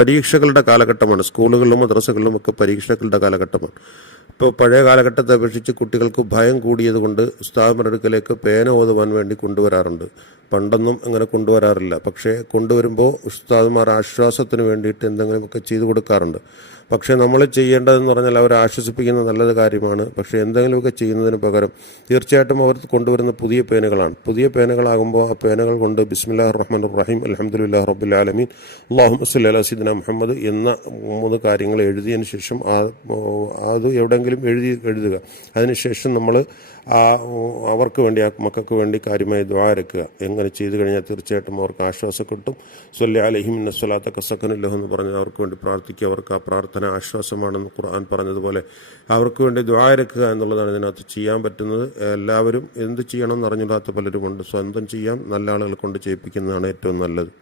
പരീക്ഷകളുടെ കാലഘട്ടമാണ്. സ്കൂളുകളിലും മദ്രസകളിലും ഒക്കെ പരീക്ഷകളുടെ കാലഘട്ടമാണ്. ഇപ്പോൾ പഴയ കാലഘട്ടത്തെ അപേക്ഷിച്ച് കുട്ടികൾക്ക് ഭയം കൂടിയത് കൊണ്ട് ഉസ്താദുമാരുടെ അടുക്കലേക്ക് പേന ഓതുവാൻ വേണ്ടി കൊണ്ടുവരാറുണ്ട്. പണ്ടൊന്നും അങ്ങനെ കൊണ്ടുവരാറില്ല. പക്ഷേ കൊണ്ടുവരുമ്പോൾ ഉസ്താദുമാർ ആശ്വാസത്തിന് വേണ്ടിയിട്ട് എന്തെങ്കിലുമൊക്കെ ചെയ്തു കൊടുക്കാറുണ്ട്. പക്ഷേ നമ്മൾ ചെയ്യേണ്ടതെന്ന് പറഞ്ഞാൽ അവരെ ആശ്വസിപ്പിക്കുന്ന നല്ലത് കാര്യമാണ്. പക്ഷേ എന്തെങ്കിലുമൊക്കെ ചെയ്യുന്നതിന് പകരം തീർച്ചയായിട്ടും അവർ കൊണ്ടുവരുന്ന പുതിയ പേനകളാണ്. പുതിയ പേനകളാകുമ്പോൾ ആ പേനകൾ കൊണ്ട് ബിസ്മില്ലാഹിർ റഹ്മാനിർ റഹീം അൽഹംദുലില്ലാഹി റബ്ബിൽ ആലമീൻ അല്ലാഹുമ്മ സ്വല്ലി അലാ സയ്യിദിനാ മുഹമ്മദ് എന്ന 3 കാര്യങ്ങൾ എഴുതിയതിന് ശേഷം അത് എവിടെയെങ്കിലും എഴുതുക. അതിനുശേഷം നമ്മൾ അവർക്ക് വേണ്ടി, ആ മക്കൾക്ക് വേണ്ടി കാര്യമായി ദുആ ഇറക്കുക. എങ്ങനെ ചെയ്തു കഴിഞ്ഞാൽ തീർച്ചയായിട്ടും അവർക്ക് ആശ്വാസം കിട്ടും. സ്വല്ലി അലൈഹിം ഇന്ന സ്വലാത്തക സക്കനുൻ ലഹും എന്ന് പറഞ്ഞ് അവർക്ക് വേണ്ടി പ്രാർത്ഥിക്കുക. അവർക്ക് ആ പ്രാർത്ഥന ആശ്വാസമാണെന്ന് ഖുർആൻ പറഞ്ഞതുപോലെ അവർക്ക് വേണ്ടി ദുആ ഇറക്കുക എന്നുള്ളതാണ് ഇതിനകത്ത് ചെയ്യാൻ പറ്റുന്നത്. എല്ലാവരും എന്ത് ചെയ്യണം എന്നറിഞ്ഞില്ലാത്ത പലരുമുണ്ട്. സ്വന്തം ചെയ്യാൻ നല്ല ആളുകൾ കൊണ്ട് ചെയ്യിപ്പിക്കുന്നതാണ് ഏറ്റവും നല്ലത്.